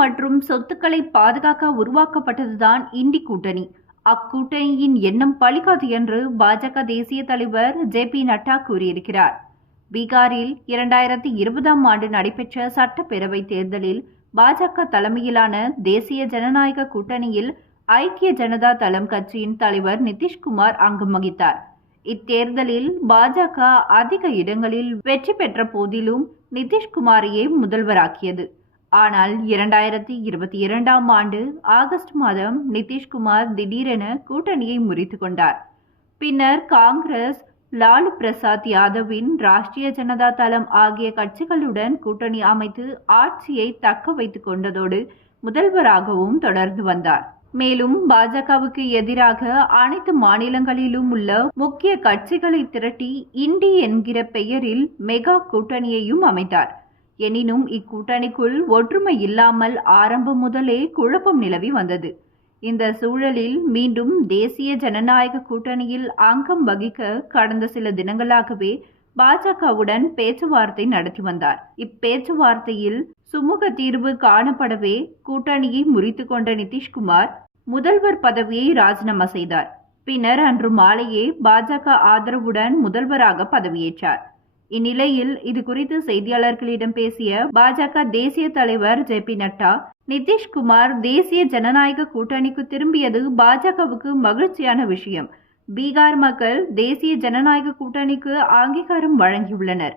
மற்றும் சொத்துக்களை பாதுகாக்க உருவாக்கப்பட்டதுதான் இண்டி கூட்டணி. அக்கூட்டணியின் எண்ணம் பலிக்காது என்று பாஜக தேசிய தலைவர் ஜே.பி. நட்டா கூறியிருக்கிறார். பீகாரில் 2020ஆம் ஆண்டு நடைபெற்ற சட்டப்பேரவை தேர்தலில் பாஜக தலைமையிலான தேசிய ஜனநாயக கூட்டணியில் ஐக்கிய ஜனதா தளம் கட்சியின் தலைவர் நிதிஷ்குமார் அங்கம் வகித்தார். இத்தேர்தலில் பாஜக அதிக இடங்களில் வெற்றி பெற்ற போதிலும் நிதிஷ்குமாரையே முதல்வராக்கியது. ஆனால் 2022ஆம் ஆண்டு ஆகஸ்ட் மாதம் நிதிஷ்குமார் திடீரென கூட்டணியை முறித்துக் கொண்டார். பின்னர் காங்கிரஸ், லாலு பிரசாத் யாதவின் ராஷ்டிரிய ஜனதா தளம் ஆகிய கட்சிகளுடன் கூட்டணி அமைத்து ஆட்சியை தக்க வைத்துக் கொண்டதோடு முதல்வராகவும் தொடர்ந்து வந்தார். மேலும் பாஜகவுக்கு எதிராக அனைத்து மாநிலங்களிலும் உள்ள முக்கிய கட்சிகளை திரட்டி இண்டி என்கிற பெயரில் மெகா கூட்டணியையும் அமைத்தார். எனினும் இக்கூட்டணிக்குள் ஒற்றுமை இல்லாமல் ஆரம்பம் முதலே குழப்பம் நிலவி வந்தது. இந்த சூழலில் மீண்டும் தேசிய ஜனநாயக கூட்டணியில் அங்கம் வகிக்க கடந்த சில தினங்களாகவே பாஜகவுடன் பேச்சுவார்த்தை நடத்தி வந்தார். இப்பேச்சுவார்த்தையில் சுமூக தீர்வு காணப்படவே கூட்டணியை முறித்து கொண்ட நிதிஷ்குமார் முதல்வர் பதவியை ராஜினாமா செய்தார். பின்னர் அன்று மாலையே பாஜக ஆதரவுடன் முதல்வராக பதவியேற்றார். இந்நிலையில் இது குறித்து செய்தியாளர்களிடம் பேசிய பாஜக தேசிய தலைவர் ஜே.பி. நட்டா, நிதிஷ்குமார் தேசிய ஜனநாயக கூட்டணிக்கு திரும்பியது பாஜகவுக்கு மகிழ்ச்சியான விஷயம். பீகார் மக்கள் தேசிய ஜனநாயக கூட்டணிக்கு அங்கீகாரம் வழங்கியுள்ளனர்.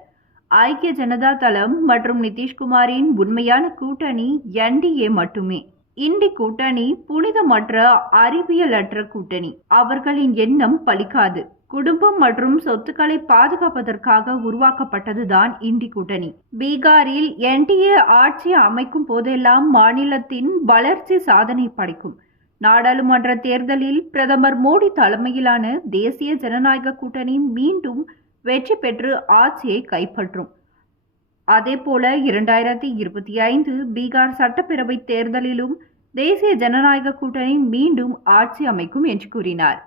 ஐக்கிய ஜனதா தளம் மற்றும் நிதிஷ்குமாரின் உண்மையான கூட்டணி என்டிஏ மட்டுமே. இண்டி கூட்டணி புனிதமற்ற, அறிவியலற்ற கூட்டணி. அவர்களின் எண்ணம் பலிக்காது. குடும்பம் மற்றும் சொத்துக்களை பாதுகாப்பதற்காக உருவாக்கப்பட்டதுதான் இண்டி கூட்டணி. பீகாரில் என்டிஏ ஆட்சி அமைக்கும் போதெல்லாம் மாநிலத்தின் வளர்ச்சி சாதனை படைக்கும். நாடாளுமன்ற தேர்தலில் பிரதமர் மோடி தலைமையிலான தேசிய ஜனநாயக கூட்டணி மீண்டும் வெற்றி பெற்று ஆட்சியை கைப்பற்றும். அதேபோல 2025 பீகார் சட்டப்பேரவை தேர்தலிலும் தேசிய ஜனநாயக கூட்டணி மீண்டும் ஆட்சி அமைக்கும் என்று கூறினார்.